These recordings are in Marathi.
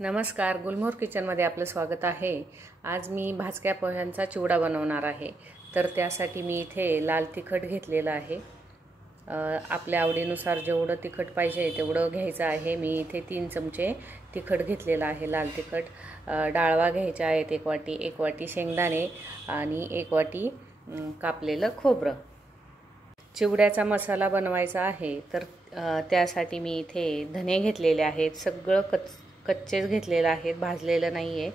नमस्कार, गुलमोहर किचनमध्ये आपलं स्वागत आहे। आज मी भाजक्या पोह्यांचा चिवडा बनवणार आहे। तर त्यासाठी मी इथे लाल तिखट घेतलेलं आहे। आपल्या आवडीनुसार जेवढं तिखट पाहिजे तेवढं घ्यायचं आहे। मी इथे 3 चमचे तिखट घेतलेलं आहे, लाल तिखट। डाळवा घ्यायचे आहेत 1 वाटी, 1 वाटी शेंगदाणे आणि 1 वाटी कापलेलं खोबरं। चिवड्याचा मसाला बनवायचा आहे तर त्यासाठी मी इथे धने घेतलेले आहेत। सगळं कच्चेच घेतलेले आहेत, भाजलेलं नाहीये,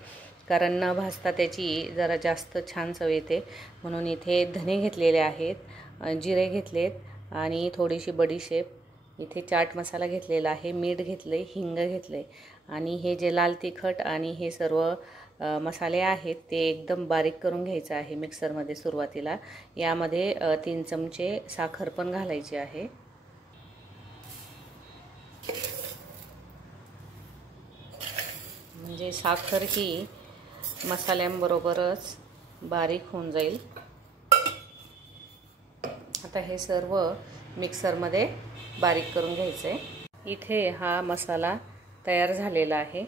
कारण न भाजता त्याची जरा जास्त छान चव येते म्हणून इथे धने घेतलेले आहेत। जिरे घेतलेत आणि थोडीशी बडीशेप, इथे चाट मसाला घेतलेला आहे, मीठ घेतले, हिंग घेतले आणि हे जे लाल तिखट आणि हे सर्व मसाले आहेत ते एकदम बारीक करून घ्यायचं आहे मिक्सरमध्ये। सुरुवातीला यामध्ये 3 चमचे साखर पण घालायची आहे। म्हणजे साखर ही मसाल्यांबरोबरच बारीक होऊन जाईल। आता हे सर्व मिक्सरमध्ये बारीक करून घ्यायचं आहे। इथे हा मसाला तयार झालेला आहे।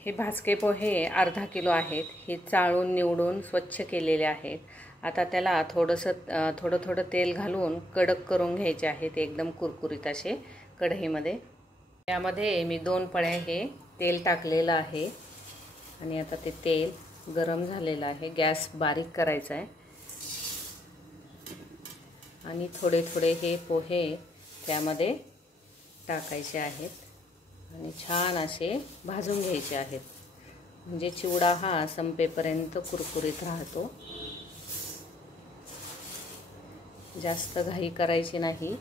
हे भाजके पोहे अर्धा किलो आहेत। हे चाळून निवडून स्वच्छ केलेले आहेत। आता त्याला थोडं तेल घालून कडक करून घ्यायचे आहेत, एकदम कुरकुरीत असे कढईमध्ये। यामध्ये मी 2 पळ्या हे तेल टाकलेलं आहे आणि आता ते तेल गरम झालेलं आहे। गॅस बारीक करायचा आहे आणि थोडे हे पोहे त्यामध्ये टाकायचे आहेत आणि छान असे भाजून घ्यायचे आहेत, म्हणजे चिवडा हा संपेपर्यंत कुरकुरीत राहतो। जास्त घाई करायची नाही।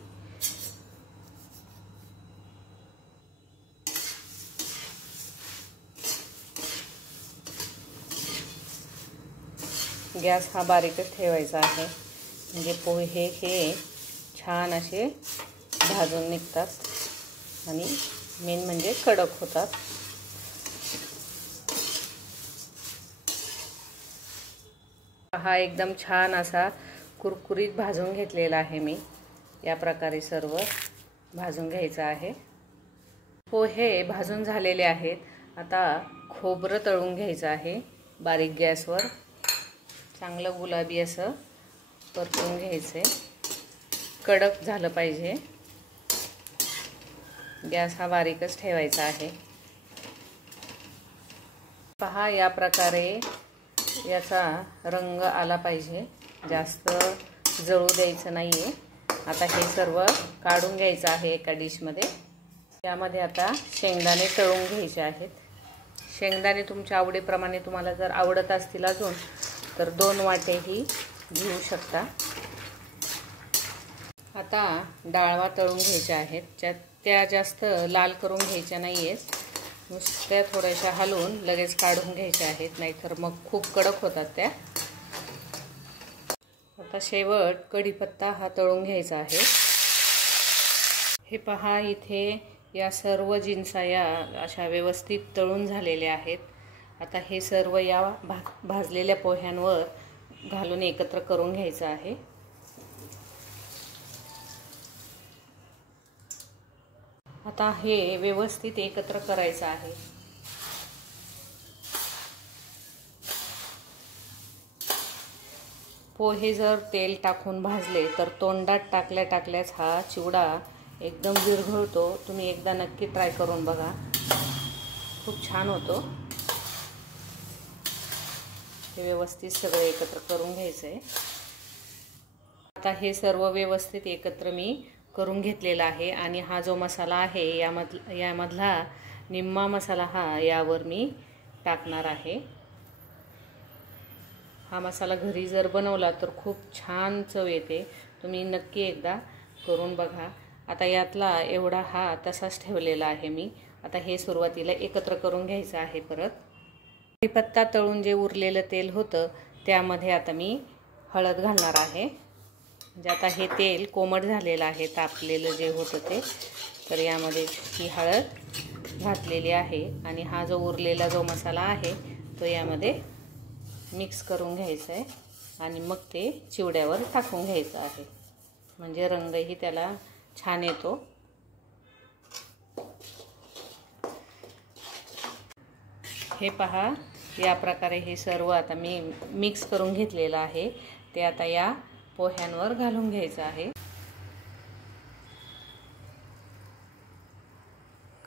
गॅस हा बारीकच ठेवायचा आहे, म्हणजे पोहे हे छान असे भाजून निघतात आणि मेन म्हणजे कडक होतात। हा एकदम छान असा कुरकुरीत भाजून घेतलेला आहे मी। या प्रकारे सर्व भाजून घ्यायचं आहे। पोहे भाजून झालेले आहेत। आता खोबरं तळून घ्यायचं आहे बारीक गॅसवर। चांगलं गुलाबी असं परतून घ्यायचे, कडक झालं पाहिजे। गॅस हा बारीकच ठेवायचा आहे। पहा, या प्रकारे याचा रंग आला पाहिजे, जास्त जळू द्यायचं नाहीये। आता हे सर्व काढून घ्यायचं आहे एका डिशमध्ये। यामध्ये आता शेंगदाणे तळून घ्यायचे आहेत। शेंगदाणे तुमच्या आवडीप्रमाणे, तुम्हाला जर आवडत असतील अजून तर 2 वाटेही घेऊ शकता। आता डाळवा तळून घ्यायच्या आहेत। त्या जास्त लाल करून घ्यायच्या नाहीयेत, नुसत्या थोड्याशा हलवून लगेच काढून घ्यायच्या आहेत, नाहीतर मग खूप कडक होतात त्या। आता शेवट कढीपत्ता हा तळून घ्यायचा आहे। हे पहा, इथे या सर्व जिन्साया अशा व्यवस्थित तळून झालेल्या आहेत। आता हे सर्व या भाजलेल्या पोह्यांवर घालून एकत्र करून घ्यायचं आहे। आता हे व्यवस्थित एकत्र करायचं आहे। पोहे जर तेल टाकून भाजले तर तोंडात टाकल्याच हा चिवडा एकदम विरघळतो। तुम्ही एकदा नक्की ट्राय करून बघा, खूप छान होतो। हे व्यवस्थित सगळं एकत्र करून घ्यायचं आहे। आता हे सर्व व्यवस्थित एकत्र मी करून घेतलेला आहे आणि हा जो मसाला आहे यामधला निम्मा मसाला हा यावर मी टाकणार आहे। हा मसाला घरी जर बनवला तर खूप छान चव येते, तुम्ही नक्की एकदा करून बघा। आता यातला एवढा हा तसाच ठेवलेला आहे मी। आता हे सुरुवातीला एकत्र करून घ्यायचं आहे। परत कढीपत्ता तळून जे उरलेलं तेल होतं त्यामध्ये आता मी हळद घालणार आहे। म्हणजे आता हे तेल कोमट झालेलं आहे, तापलेलं जे होतं ते, तर यामध्ये ही हळद घातलेली आहे आणि हा जो उरलेला जो मसाला आहे तो यामध्ये मिक्स करून घ्यायचा आहे आणि मग ते चिवड्यावर टाकून घ्यायचं आहे, म्हणजे रंगही त्याला छान येतो। हे पहा, या प्रकारे हे सर्व आता मी मिक्स करून घेतलेलं आहे. ते आता या पोह्यांवर घालून घ्यायचं आहे.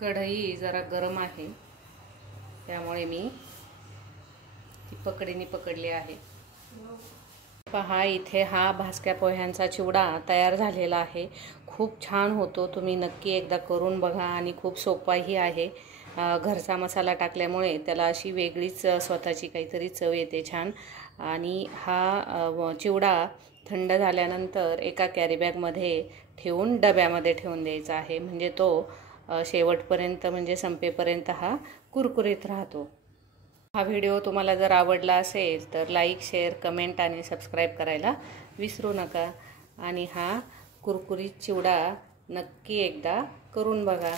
कढई जरा गरम आहे, त्यामुळे मी ती पकडीने पकडली आहे. पहा, इथे हा भाजक्या पोह्यांचा चिवडा तयार झालेला आहे. खूप छान होतो. तुम्ही नक्की एकदा करून बघा आणि खूप सोपाही आहे. घरचा मसाला टाकल्यामुळे त्याला अशी वेगळीच स्वतःची काहीतरी चव येते छान. आणि हा चिवडा थंड झाल्यानंतर एका कॅरीबॅगमध्ये ठेवून डब्यामध्ये ठेवून द्यायचा आहे. म्हणजे तो शेवटपर्यंत म्हणजे संपेपर्यंत हा कुरकुरीत राहतो. हा व्हिडिओ तुम्हाला जर आवडला असेल तर लाईक, शेअर, कमेंट आणि सबस्क्राईब करायला विसरू नका. आणि हा कुरकुरीत चिवडा नक्की एकदा करून बघा.